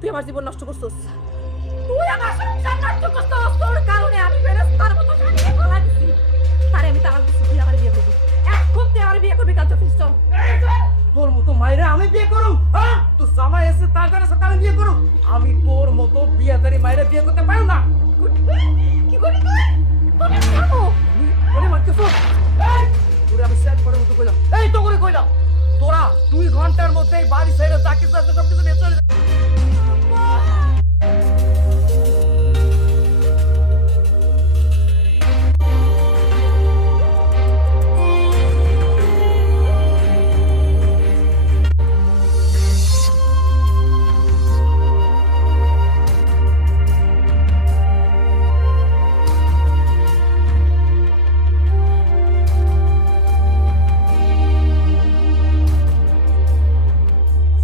তুই আমার জীবন নষ্ট করছিস, তুই আমার সংসার নষ্ট করছিস। তোর কারণে আমি ফেরেশতার মতো সাজিয়ে ফেলা দিছি। তারে আমি তালাক দিছি, তুই আমার বিয়ে করবি। এখন তুই আমার বিয়ে করবি, কাজ যথেষ্ট। তোর মতো মাইরে আমি বিয়ে করুম? হ্যাঁ, তুই জামাই এসে তার কাছে তাহলে বিয়ে করুম? আমি তোর মতো বিয়েদারি মাইরে বিয়ে করতে পারো না। কি করি তুই? তোকে ছাড়বো। ওরে মারতেছ? এই তোরে আমি সেট করে মতো কইলাম, এই তো করে কইলাম, তোরা 2 ঘন্টার মধ্যেই বাড়ি ছেড়ে যা কিছু আছে সব কিছু নিয়ে চলে যা।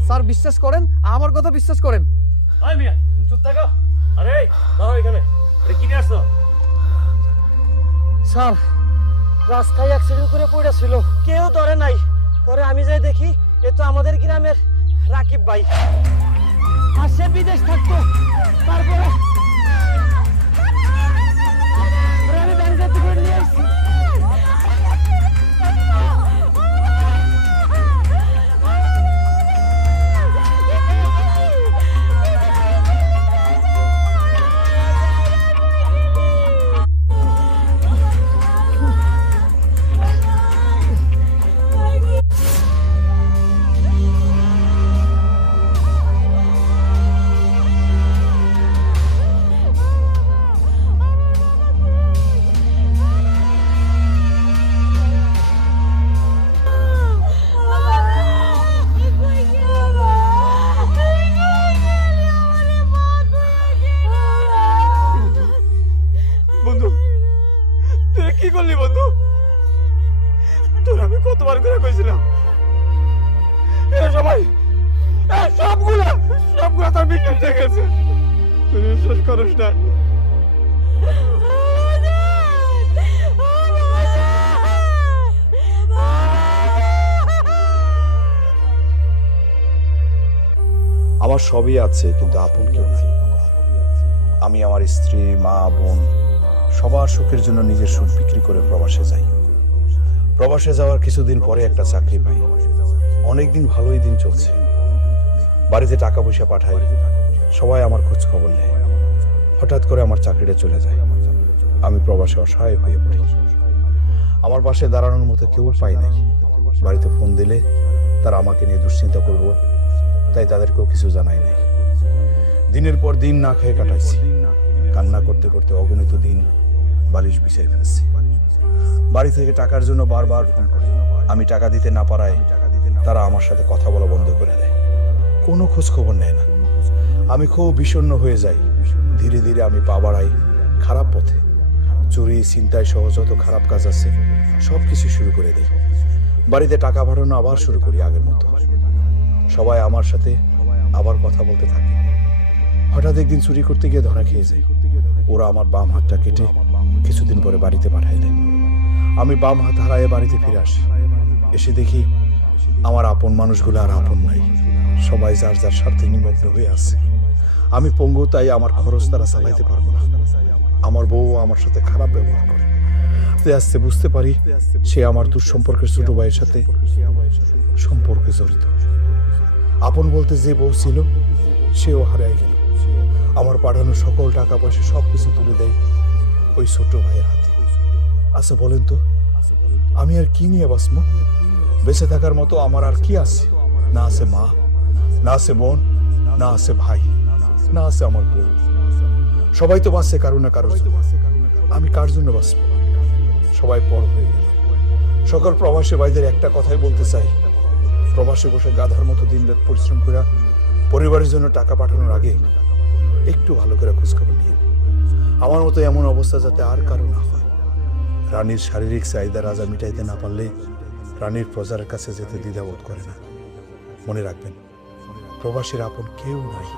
স্যার বিশ্বাস করেন, আমার কথা বিশ্বাস করেন। আয় মিয়া, চুপ থাকো। আরে দাঁড়াও এখানে। আরে কি নিয়ে আসছো? স্যার রাস্তায় অ্যাক্সিডেন্ট করে পড়েছিল, কেউ ধরে নাই। পরে আমি যাই দেখি এ তো আমাদের গ্রামের রাকিব ভাই, আর সে বিদেশ থাকতো। তারপরে আমি ব্যাংক থেকে করে নিয়ে আসছি। বন্ধু, তুই কি করলি বন্ধু? তোর আমি কতবার করে কইছিলাম এ সবাই সবগুলা তার বিক্রি হয়ে গেছে। তুই বিশ্বাস করিস না। আমার সবই আছে, কিন্তু আপন কেউ নাই। আমি আমার স্ত্রী, মা, বোন সবার সুখের জন্য নিজের সুখ বিক্রি করে প্রবাসে যাই। প্রবাসে যাওয়ার কিছুদিন পরে একটা চাকরি পাই। অনেকদিন ভালোই দিন চলছে, বাড়িতে টাকা পয়সা পাঠাই, সবাই আমার খোঁজ খবর নেয়। হঠাৎ করে আমার চাকরিটা চলে যায়, আমি প্রবাসে অসহায় হয়ে পড়ি। আমার পাশে দাঁড়ানোর মতো কেউ পাই নাই। বাড়িতে ফোন দিলে তারা আমাকে নিয়ে দুশ্চিন্তা করবো, তাই তাদেরকেও কিছু জানাই নাই। দিনের পর দিন না খেয়ে কাটাইছি, কান্না করতে করতে অগণিত দিন বালিশ বিছাই ফেলছি। বাড়ি থেকে টাকার জন্য বারবার ফোন করে, আমি টাকা দিতে না পারায় তারা আমার সাথে কথা বলা বন্ধ করে দেয়, কোনো খোঁজ খবর নেয় না। আমি খুব বিষণ্ণ হয়ে যাই। ধীরে ধীরে আমি পা বাড়াই খারাপ পথে। চুরি, ছিনতাই সহ যত খারাপ কাজ আছে সব কিছু শুরু করে দিই। বাড়িতে টাকা পাঠানো আবার শুরু করি আগের মতো। সবাই আমার সাথে আবার কথা বলতে থাকে। হঠাৎ একদিন চুরি করতে গিয়ে ধরা খেয়ে যাই। ওরা আমার বাম হাতটা কেটে কিছুদিন পরে বাড়িতে পাঠায় দেয়। আমি বাম হাত হারায়ে বাড়িতে ফিরে আসি। এসে দেখি আমার আপন মানুষগুলো আর আপন নাই, সবাই যার যার স্বার্থে নিমগ্ন হয়ে আছে। আমি পঙ্গু, তাই আমার খরচ তারা চালাইতে পারবো না। আমার বউ আমার সাথে খারাপ ব্যবহার করে। আস্তে আস্তে বুঝতে পারি সে আমার দুঃসম্পর্কের ছোট ভাইয়ের সাথে সম্পর্কে জড়িত। আপন বলতে যে বউ ছিল সেও হারায় গেল। আমার পাঠানো সকল টাকা পয়সা সবকিছু তুলে দেয় ওই ছোট ভাইয়ের হাতে। আচ্ছা বলেন তো, আমি আর কি নিয়ে বাঁচব? বেঁচে থাকার মতো আমার আর কি আছে? না আছে মা, না আছে বোন, না আছে ভাই, না আছে আমার বউ। সবাই তো বাঁচছে কারো না কারোর জন্য। আমি কার জন্য বাঁচব? সবাই পর হয়ে গেল। সকল প্রবাসী ভাইদের একটা কথাই বলতে চাই, প্রবাসে বসে গাধার মতো দিনরাত পরিশ্রম করে পরিবারের জন্য টাকা পাঠানোর আগে একটু ভালো করে খোঁজখবর নিয়ে আমার মতো এমন অবস্থা যাতে আর কারো না হয়। রানীর শারীরিক চাহিদা রাজা মিটাইতে না পারলে রানীর প্রজার কাছে যেতে দ্বিধাবোধ করে না। মনে রাখবেন, প্রবাসীর আপন কেউ নাই।